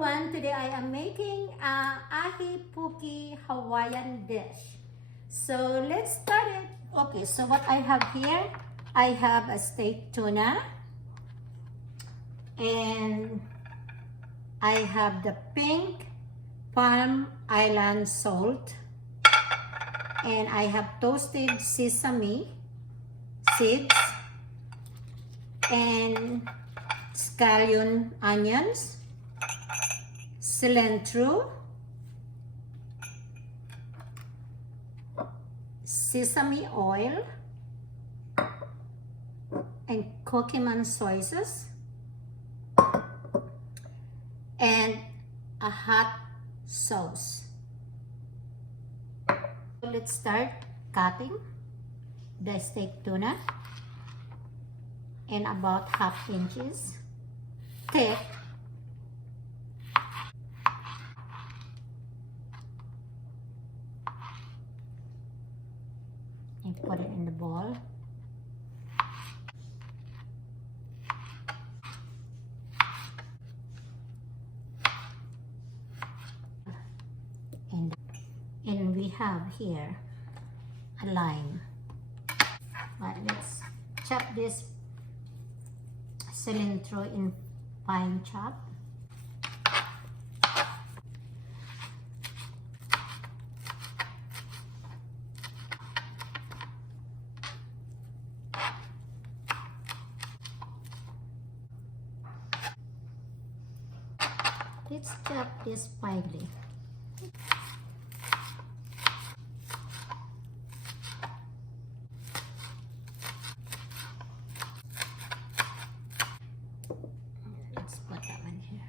everyone, today I am making a ahi puki Hawaiian dish. So let's start it. Okay, so what I have here, I have a steak tuna and I have the pink Palm Island salt and I have toasted sesame seeds and scallion onions, cilantro, sesame oil, and curcumin soy sauce, and a hot sauce. So let's start cutting the steak tuna in about half inches thick. And put it in the bowl. And we have here a lime. But let's chop this cilantro in fine chop. Let's chop this finely. Let's put that one here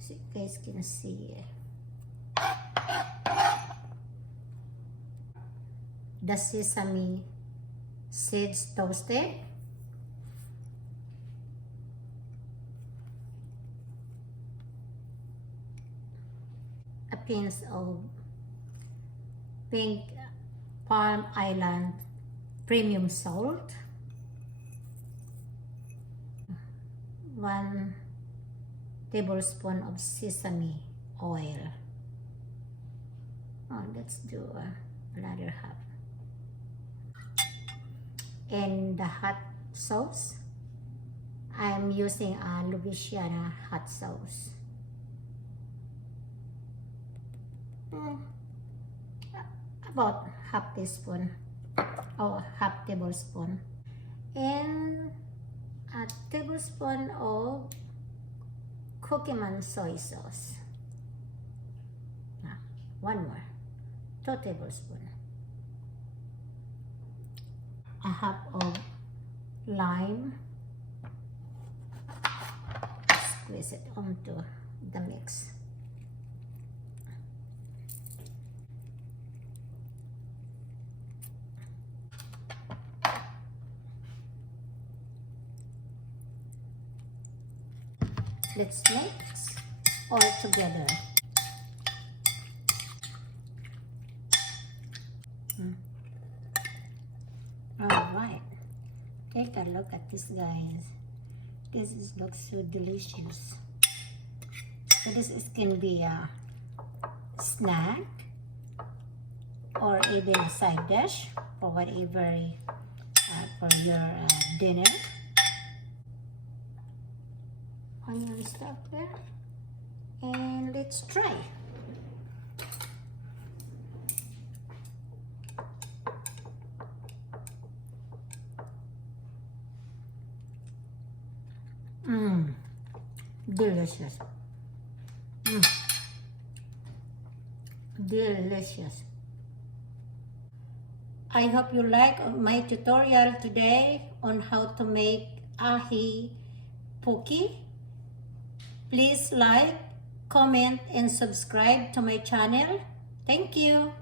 so you guys can see it. The sesame seeds toasted. A pinch of pink Palm Island premium salt. 1 tablespoon of sesame oil. Oh, let's do another half. And the hot sauce, I'm using a Louisiana hot sauce. About half teaspoon or half tablespoon. And a tablespoon of curcumin soy sauce. One more. 2 tablespoons. A half of lime. Squeeze it onto the mix. Let's mix all together. Alright, take a look at this, guys. Looks so delicious. So this can be a snack or even a side dish for whatever for your dinner. Onion stuff there, and let's try. Delicious. Delicious. I hope you like my tutorial today on how to make ahi puki. Please like, comment, and subscribe to my channel. Thank you.